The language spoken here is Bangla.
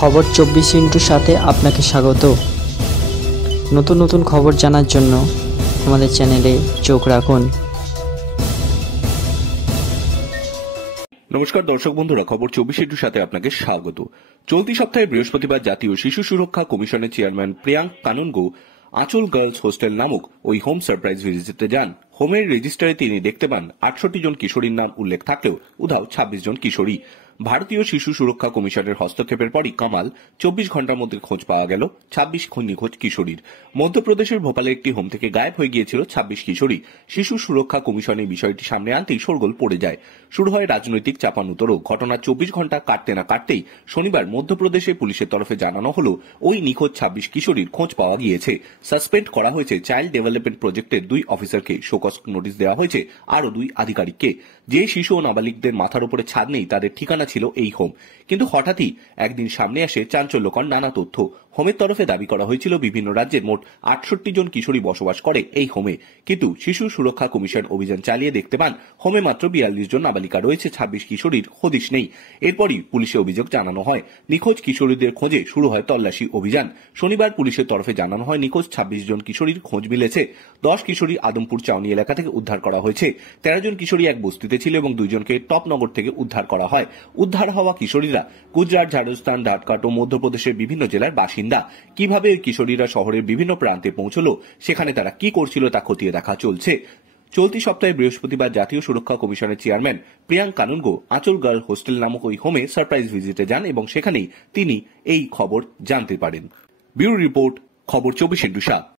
খবর 24 সাথে আপনাকে স্বাগত। নতুন নতুন খবর জানার জন্য আমাদের চ্যানেলে চোখ রাখুন। নমস্কার দর্শক বন্ধুরা, খবর 24 সাথে আপনাকে স্বাগত। চলতি সপ্তাহে বৃহস্পতিবার জাতীয় শিশু সুরক্ষা কমিশনের চেয়ারম্যান প্রিয়াঙ্ক কানুনগো আঁচল গার্লস হোস্টেল নামক ওই হোম সারপ্রাইজ ভিজিটে যান। হোমের রেজিস্টারে তিনি দেখতে পান 68 জন কিশোরীর নাম উল্লেখ থাকলেও উধাও 26 জন কিশোরী। ভারতীয় শিশু সুরক্ষা কমিশনের হস্তক্ষেপের পরই কামাল 24 ঘন্টার মধ্যে খোঁজ পাওয়া গেল 26 নিখোঁজ কিশোরীর। মধ্যপ্রদেশের ভোপালের একটি হোম থেকে গায়েব হয়ে গিয়েছিল 26 কিশোরী। শিশু সুরক্ষা কমিশনের বিষয়টি সামনে আনতেই শোরগোল পড়ে যায়। শুরু হয় রাজনৈতিক চাপানুতরও। ঘটনা 24 ঘন্টা কাটতে না কাটতেই শনিবার মধ্যপ্রদেশে পুলিশের তরফে জানানো হলো ওই নিখোঁজ 26 কিশোরীর খোঁজ পাওয়া গিয়েছে। সাসপেন্ড করা হয়েছে চাইল্ড ডেভেলপমেন্ট প্রজেক্টের 2 অফিসারকে, শোকজ নোটিশ দেওয়া হয়েছে আরও 2 আধিকারিককে। যে শিশু ও নাবালিকদের মাথার উপরে ছাদ নেই তাদের ঠিকানা ছিল এই হোম। কিন্তু হঠাৎই একদিন সামনে আসে চাঞ্চল্যকর নানা তথ্য। হোমের তরফে দাবি করা হয়েছিল বিভিন্ন রাজ্যের মোট 68 জন কিশোরী বসবাস করে এই হোমে। কিন্তু শিশু সুরক্ষা কমিশন অভিযান চালিয়ে দেখতে পান হোমে মাত্র 42 জন নাবালিকা রয়েছে, 26 কিশোরীর হদিশ নেই। এরপরই পুলিশে অভিযোগ জানানো হয়। নিখোঁজ কিশোরীদের খোঁজে শুরু হয় তল্লাশি অভিযান। শনিবার পুলিশের তরফে জানানো হয় নিখোঁজ 26 জন কিশোরীর খোঁজ মিলেছে। 10 কিশোরী আদমপুর চাউনি এলাকা থেকে উদ্ধার করা হয়েছে। 13 জন কিশোরী এক বস্তিতে ছিল এবং 2 জনকে টপনগর থেকে উদ্ধার করা হয়। উদ্ধার হওয়া কিশোরীরা গুজরাট, ঝাড়খণ্ড, ধারকাট ও মধ্যপ্রদেশের বিভিন্ন জেলার বাসিন্দা। কিভাবে ওই কিশোরীরা শহরের বিভিন্ন প্রান্তে পৌঁছলো, সেখানে তারা কি করছিল তা খতিয়ে দেখা চলছে। চলতি সপ্তাহে বৃহস্পতিবার জাতীয় সুরক্ষা কমিশনের চেয়ারম্যান প্রিয়াঙ্ক কানুনগো আঁচল গার্ল হোস্টেল নামক ওই হোমে সারপ্রাইজ ভিজিটে যান এবং সেখানেই তিনি এই খবর জানতে পারেন। ব্যুরো রিপোর্ট, খবর 24 ইন্টু 7।